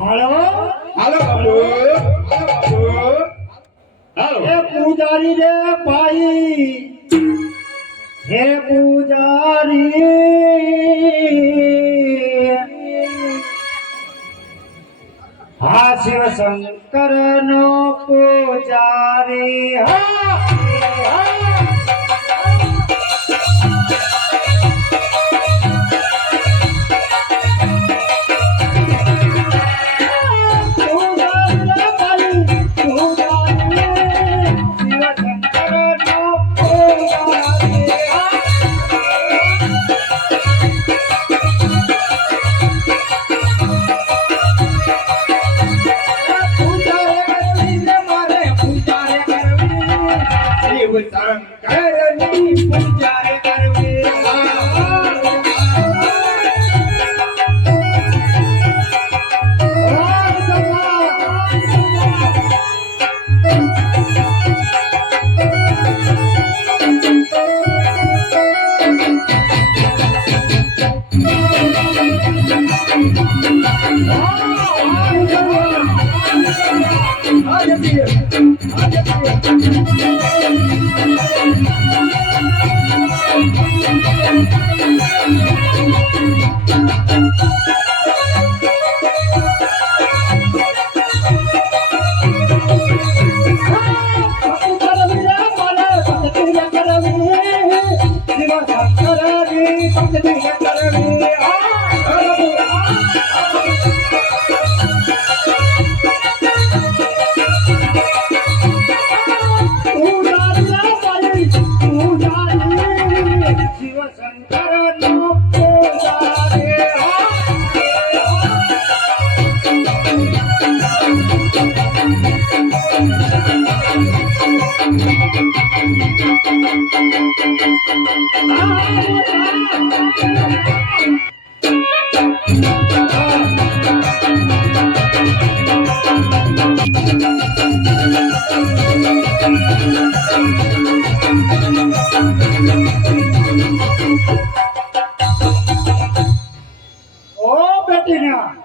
હાલો હાલો બાપુ હાલો એ પૂજારી રે ભાઈ હે પૂજારી હા શિવ શંકર નો પૂજારી હા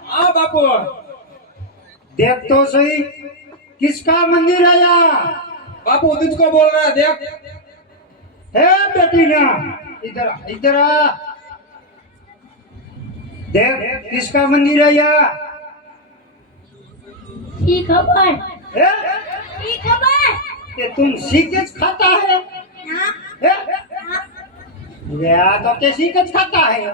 हाँ बापू देख तो सही किसका मंदिर है यहाँ बापू तुझको बोल रहा है देख है बेटी ना इधर इधर आ देख किसका मंदिर है यहाँ की खबर है की खबर कि तुम सीकेज खाता है हाँ है या तो के सीकेज खाता है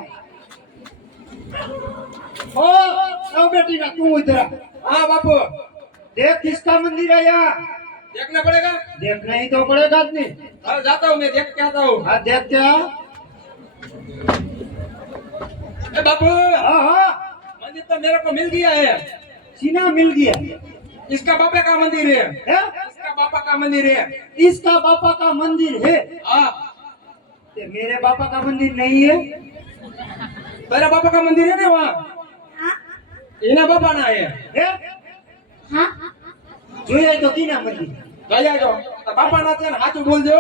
ओ बेटी ना तू इधर आ हाँ बापू देख किसका मंदिर है यहाँ देखना पड़ेगा देखना ही तो पड़ेगा नहीं हाँ जाता हूँ मैं देख के आता हूँ हाँ देख क्या बापू हाँ हाँ मंदिर तो मेरे को मिल गया है सीना मिल गया इसका बापा का मंदिर है है इसका बापा का मंदिर है इसका पापा का मंदिर है हाँ ते मेरे पापा का मंदिर नहीं है तेरा बापा का मंदिर है ना वहाँ हाँ इना बापा ना है है हाँ જોઈએ તો કીના મંદિર ગયા જો તો બાપા ના છે ને સાચું બોલજો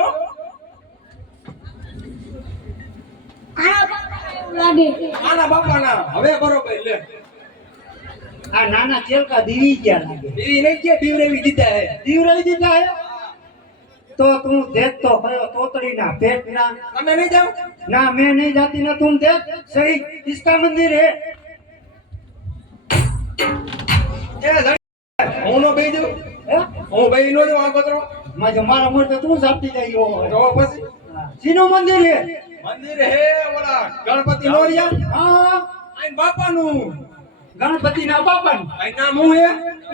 लागे આના બાપા ના હવે બરોબર લે આ નાના ચેલકા દીવી ગયા લાગે એ નહીં કે બીવરેવી દીધા હે દીવરાઈ દીધા હે તો તું દેખ તો કયો તોતડીના પેટના તમે નહીં જાઓ ना मैं नहीं जाती ना तुम देख सही किसका मंदिर है એ હું નો બેહી જાઉં हैं? હું બેહી નો જાઉં આ કચરો मैं मारा मोर तो तू जाती जाई हो જો પછી सीनो मंदिर है મંદિર હે ઓલા ગણપતિ મોરિયા हाँ આઈન બાપાનું गणपति ना बापन આઈન નામ હું હે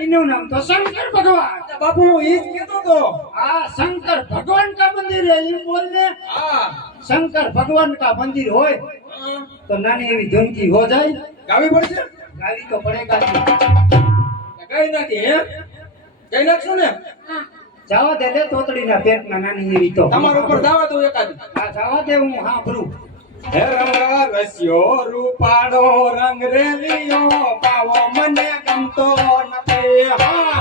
इनु नाम तो शंकर भगवान બાપુ ઈ જ કહેતો તો हाँ शंकर भगवान का मंदिर है ये बोलने હા शंकर भगवान का मंदिर होए હા. तो नानी एवी धुनकी हो जाए ગાવી પડશે गाली तो पड़ेगा नहीं ગઈ નથી હે ગઈ નાખશો ને हाँ जावा दे ले तोतड़ी ना पेट ना नानी एवी तो તમારા ઉપર દાવા દઉં એકાદ हाँ जावा दे हूँ हाँ भरू હે રંગ રસ્યો રૂપાળો રંગ રેલિયો પાવો મને ગમતો નથી હા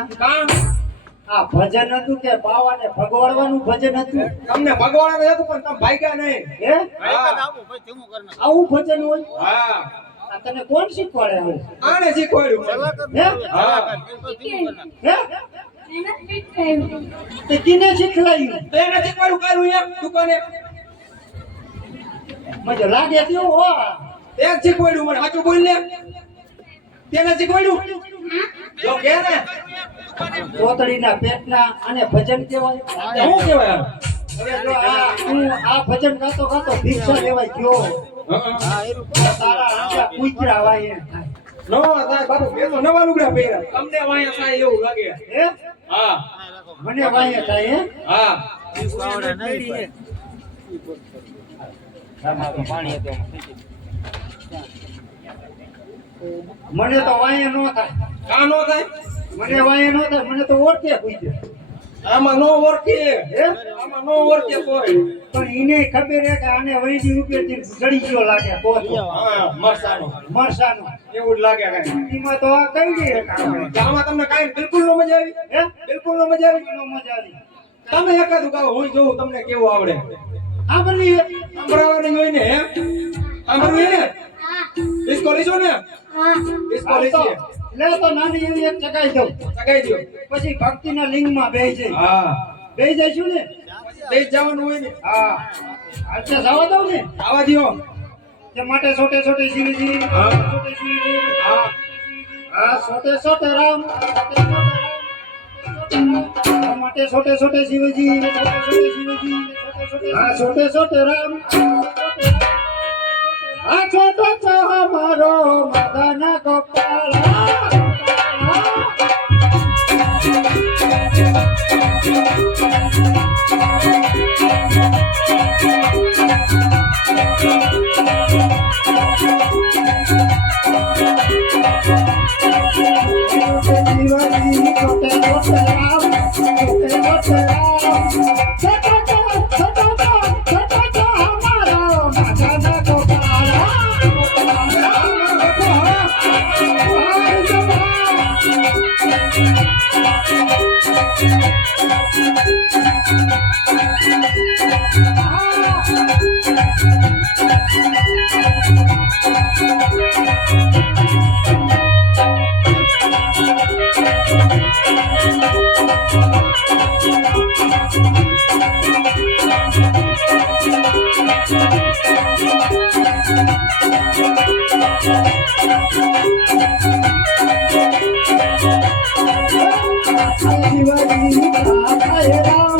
ના કામ આ ભજન હતું કે બાવાને ભગવાડવાનું ભજન હતું તમને ભગવાન હતું પણ તમે ભાગ્યા નહીં. હે હા આવું ભજન હોય હા આ તને કોણ શીખવાડે હવે આને શીખવાડ્યું હે હા હે એને ફિટ કર્યું તે કિને શીખવાડ્યું તેને શીખવાડ્યું કર્યું એમ દુકાને મને લાગે તેવું હો તે શીખવાડ્યું મને સાચું બોલ ને તેને શીખવાડ્યું જો કે ને તોતડીના પેટના અને ભજન કહેવાય તે શું કહેવાય હવે જો હું આ ભજન ગાતો ગાતો ભિક્ષા લેવાય ગયો તારા આંખા કૂતરા વાય નો સાહેબ બાપુ મેં તો નવા લુગડા પહેર્યા તમને વાયા થાય એવું લાગે હે હા મને વાય થાય હે હા મને તો વાય નો થાય કા નો થાય મને વાય નો થાય મને તો ઓળખે કૂતરે આમાં નો ઓળખે હે આમાં નો ઓળખે કોઈ પણ એને ખબર હે કે આને વૈદી ઉપરથી ચડી ગયો લાગે કોથો હા મરસાનો મરસાનો એવું જ લાગે કઈ એમાં તો આ કઈ ગઈ હે કામ આમાં તમને કાઈ બિલકુલ નો મજા આવી હે બિલકુલ નો મજા આવી નો મજા આવી તમે એકાદું ગાવ હું જોઉં તમને કેવું આવડે આ બધી સાંભળવાની હોય ને હે સાંભળવી ને હા ડિસ્કો લીધો ને હા ડિસ્કો લીધી લે તો નાની એવી એક ચગાઈ દઉં સગાઈ દો પછી ભક્તિના લિંગમાં બેહી જાય હા બેહી જઈશું ને તે જ જવાનું હોય ને હા આજે જવા દઉં ને આવા દિયો તે માટે છોટે છોટે શિવજી હા. છોટે શિવજી હા હા છોટે છોટે રામ છોટે છોટે રામ માટે છોટે છોટે શિવજી છોટે છોટે શિવજી હા છોટે છોટે રામ હા છોટો છો મારો મદન ગોપાલ શિવજી છોટે છોટે રામ છોટે છોટે રામ છોટો છો મારો મદન ગોપાલ શિવજી જય રામ જય શિવજી જય રામ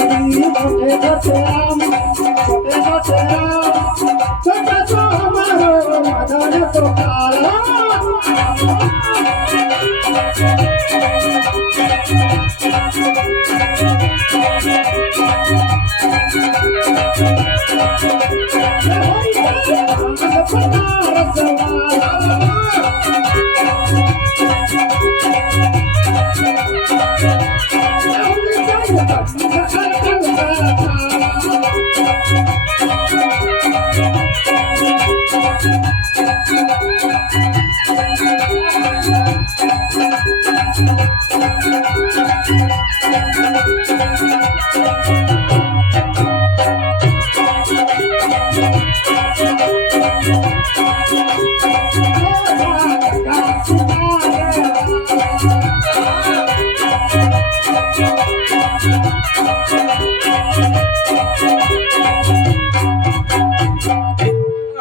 શિવજી છોટે છોટે રામ છોટે છોટે રામ છોટે છો મારો મદન ગોપાલ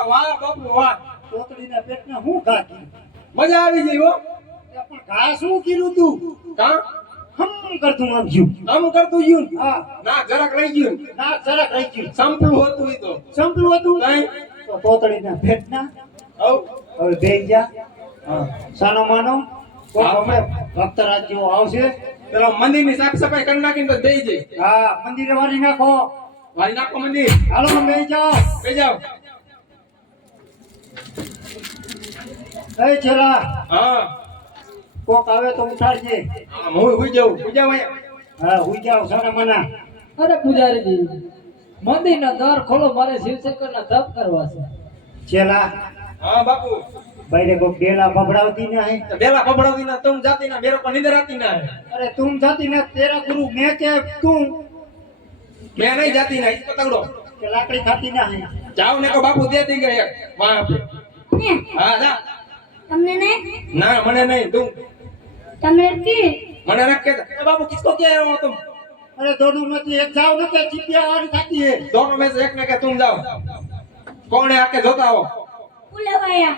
વાહ બાપુ વાહ તોતડીના પેટને હું ખાધી મજા આવી ગઈ હો પણ આ શું કીધું તું કા હમ કરતું આમ જ્યું. આમ કરતું ગયું ને? હા ના જરાક રહી ગયું ને? ના જરાક રહી ગયું. સંપલું હતું ઈ તો સંપલું હતું કઈ તો તોતડીના ભેટના હવ હવે બેહી જા હા સાનો માનો કોક હા. હમણાં ભક્તરાજ જેવો આવશે. પેલો મંદિરની સાફ સફાઈ કરી નાખીને તો દઈ જાય હા મંદિરે વાળી નાખો. વાળી નાખો મંદિર હાલો બેહી જાઓ. બે જાઓ એ છેલા હા કોક આવે તો ઉઠાડજે. હા, હું હુઈ જાઉં અહીંયા હા હુઈ જાઓ સાના માના. અરે પૂજારીજી મંદિરના દ્વાર ખોલો, મારે શિવશંકરના તપ કરવા છે. છેલા હા બાપુ ભાઈને કોક ડેલા બબડાવતી ના હે. તો બેલા પબડાવી ના તુમ જાતી ના મેરો પર નીંદર આતી ના હે અરે તું જાતી ને તેરા ગુરુ મેં કે તું मैं नहीं जाती ना इसको तगड़ो કે લાકડી ખાતી ના હે. जाओ ने को बापू दे देंगे एक वहां पे ને हाँ जा તમને નહીં ना मने नहीं तुम તમને કી मने रख के ए बाबू किसको कह रहे हो तुम અરે दोनों में से एक जाओ ना કે ચીપિયા વાળી ખાતી હે. दोनों में से एक ने के तुम जाओ कौन है आके जोता हो ફૂલવાયા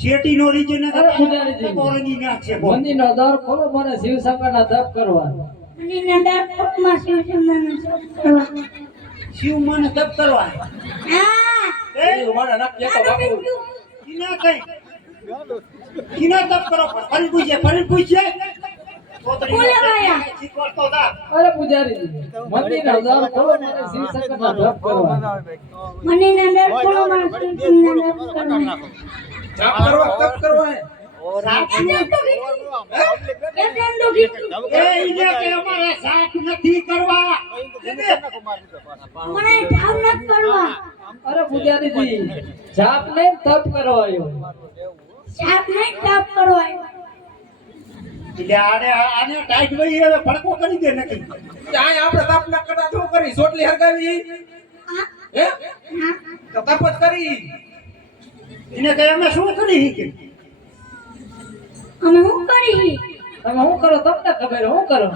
શેટી નો રીજન ને અરે પૂજારીજી. કોરંગી નાખશે બોલ. મંદિરના દ્વાર ખોલો, મારે શિવશંકરના તપ કરવા છે. અને નંદર કોટમાં શિવચંદ્રનો જપ કરવા શિવ મને તપ કરવા હે. હા એ तुम्हारा ना किया तो बापू કિના કઈ કિના તપ કરો ફરી પૂછે ફૂલવાયા. શીખવાડતો તા. અરે પૂજારીજી મંદિરના દ્વાર ખોલો, મારે શિવશંકરના તપ કરવા છે. મને નંદર કોટમાં શિવચંદ્રનો જપ કરવા जाप करो तब करो है એ ઈને કે અમારે સાથ નથી કરવા. મને જામ ન કરવા અરે પૂજારીજી જાપ ને તપ કરવા આવ્યો. સાપ નહીં તાપ કરવા એટલે આને ટાઈટ વહી હવે ભડકો કરી દે નક્કી. ત્યાં આપણે તપ ન કરતા શું કરી સોટલી હરગાવી હે તો તપ જ કરી એને કહે અમે શું કરી કે અમે હું કરી તમે શું કરો તમને ખબર, શું કરો?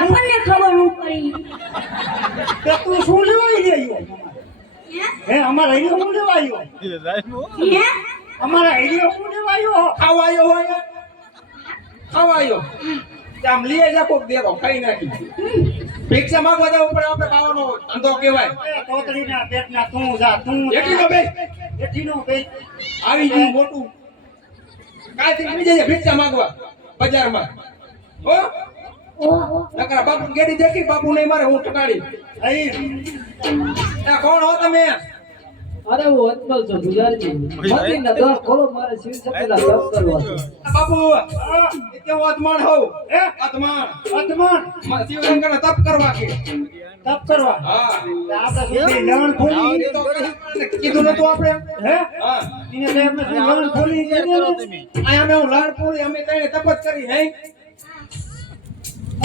આપણને ખબર હું કરી કે તું શું લેવા આવ્યો? હે હે અમારા એરિયો શું લેવા આવ્યો? હે અમારા એરિયો શું લેવા આવ્યો? ખાવા આવ્યો હોય ખાવા આવ્યો આમ લઈએ જા કોક દે તો ખાઈ નાખી ભિક્ષા માંગવા જવું પડે આપણે ખાવાનો ધંધો કહેવાય એ તોતડીના પેટના તું જા તું એટલી તો બે એઠીનો બે આવી ગયું મોટું કાલથી આવી જઈએ ભિક્ષા માંગવા બજારમાં હો ઓહો નકરા બાપુ ગેડી દેખી બાપુ નહીં મારે હું ટકાડી અહીં એ કોણ હો તમે અરે હું અજમલ છું પૂજારીજી. મંદિરના દ્વાર ખોલો, મારે શિવશંકરના તપ કરવા છે. બાપુ એ કેવો અધમાણ હોવ હે અધમાણ અધમાન શિવશંકરને તપ કરવા કે તપ કરવા હા આપણે સુધી લણ ખોલી એ તો કીધું નતું આપણે હે હા એને કહે અમે શું લણ ખોલી દે ને અહીંયા અમે હું લાડ પૂરી અમે તઈને તપ જ કરી નહીં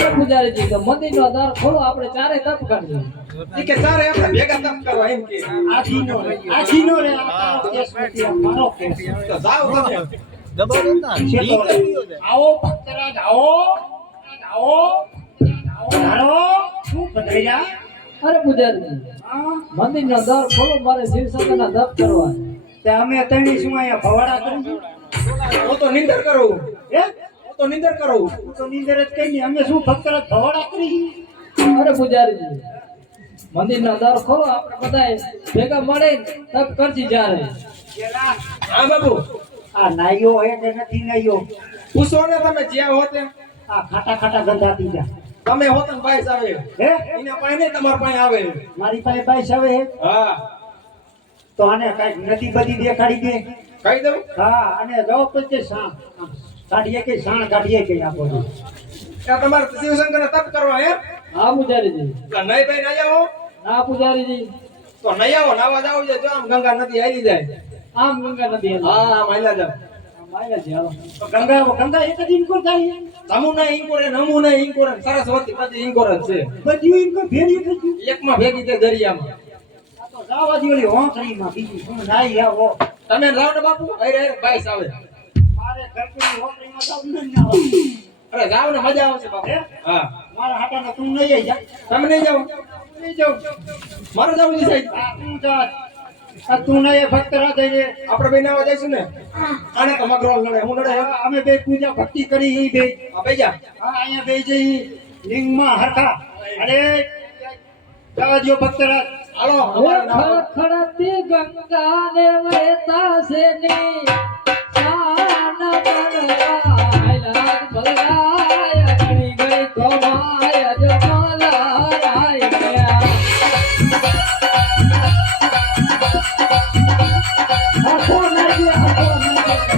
અરે પૂજારીજી તો મંદિરનો દ્વાર ખોલો, આપણે ચારે તપ કરીએ. ઈ કે તારે આપણે ભેગા તપ કરવા એમ કે આજીનો રે આ તારો કેસ નથી આ મારો કેસ તો જાઓ તમે છે તો આવો ભક્તરાજ આવો ધારો શું પધરાયા અરે પૂજારીજી હા મંદિરનો દ્વાર ખોલો, મારે શિવશંકરના તપ કરવા છે. તે અમે તણી શું અહીંયા ભવાડા કરી હું તો નિંદર કરું હે હું તો નિંદર કરું હું તો નીંદર જ કઈ નહીં અમે શું ભક્તરાજ ભવાડા કરી અરે પૂજારીજી મંદિરના દ્વાર ખોલો, આપણે બધાય ભેગા મળે તપ કરજી ચારે. પેલા હા બાબુ આ નાઈયો હે કે નથી નાઈયો પૂછો ને તમે જ્યાં હોતે આ ખાટા ખાટા ગંધાતી જા તમે હોતન ભાઈ આવે હે એના પાસે નહીં તમારા પાસે આવે મારી પાસે પૈસા આવે હે હા તો આને કઈક નદી બધી દેખાડી દે કહી દઉં હા અને જો પછી સાણ કાઢીએ કે સાણ કાઢીએ કે આપો છો. કે તમારે શિવશંકરને તપ કરવા હે હા પૂજારીજી. એટલે નહીં ભાઈ નહીં આવો ના પૂજારીજી તો નહીં આવો નાવા જાવ છે જો આમ ગંગા નદી આવી જાય આમ ગંગા નદી હાલો. હા આમ હાલ્યા જાવ આમ આવ્યા છે, હાલો. તો ગંગા એક જ ઇનકોર થાય નમૂને ઇન્કોરે નમૂને ઇન્કોરે સરસ્વતી પછી ઇન્કોર જ છે બધું ઇનકોર ભેરી થઈ ગયું એકમાં ભેગી છે દરિયામાં આ તો જાવા દી ઓલી હોંકરીમાં બીજી શું નાઈ આવો તમે જાઓ ને બાપુ અરે બાઈસ આવે મારે ઘરકુની હોંકરીમાં જાવ ન ના આવે. અરે જાઓ ને મજા આવશે બાપુ હે? હા મારા હાટાના તું નહીં જા તમે નહીં જાઓ નહીં જાઉં મારે જવું છે સાહેબ આ તું જા આ તું ને એ ભક્તરા થઈને આપણે બે નાવા જઈશું ને આને તો મગરો લડે હું લડે અમે બે પૂજા ભક્તિ કરી ઈ બે આ બે જા હા અહીંયા બે જઈ લિંગમાં હરખા અરે જવા દ્યો ભક્તરા હાલો હે અમારે નાવા ખડખડાતી ગંગા ને વહેતા છે ની શાન બનવાય બલરાય ગણી ગઈ કમાય જમલારાય આખો નાચી આખો નાચી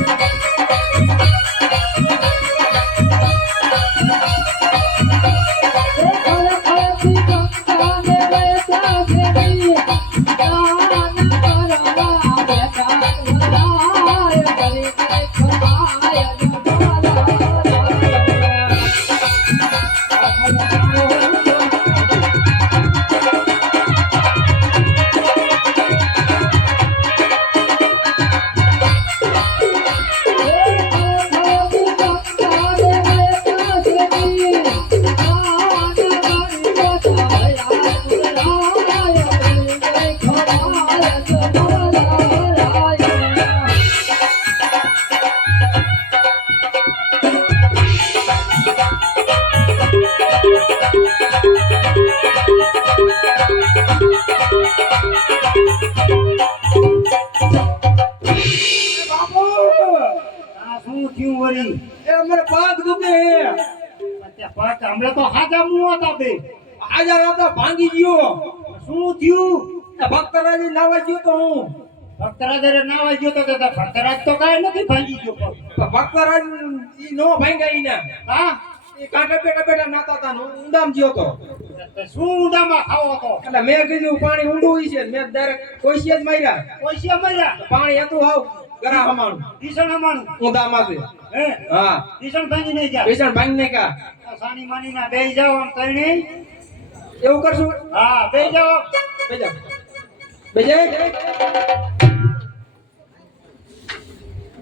બાપુ આ શું થયું વળી એ અમારે પાક દુખે પત્યા પાક હમણાં તો હાજા મું હતા બે આજા રાતા ભાંગી ગયો શું થયું એ ભક્તરાજી નાવા ગયો તો હું ભક્તરાજરે નાવા ગયો તો ભક્તરાજ તો કાંઈ નથી ભાંગી ગયો પગ. ભક્તરાજ ઈ નો ભાંગ્યા ઈને હા એ કાંઠે બેઠા બેઠા નાતા હતા ને ઊંડામ ગયો તો તો શું ઊંડામાં ખાવો હતો એટલે મેં કીધું પાણી ઊંડું હોય છે મેં ડાયરેક્ટ કોઈસીએ જ માર્યા પૈસા મળ્યા પાણી હતું હાવ ગરા હમાણું ટીસણ અમાણું ઊંડામાંથી હે હા ટીસણ ભાંગી નહીં જા ભીષણ ભાંગી નહીં કા સાની માની ના બે જાઓ આમ તઈને એવું કરશું હા બે જાઓ બેજા બેજે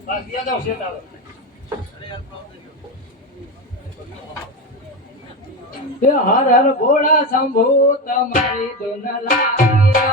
બસ યા જાઓ શેઠ આવે હર હર ભોળા શંભુ તમારી ધૂન લાગ્યા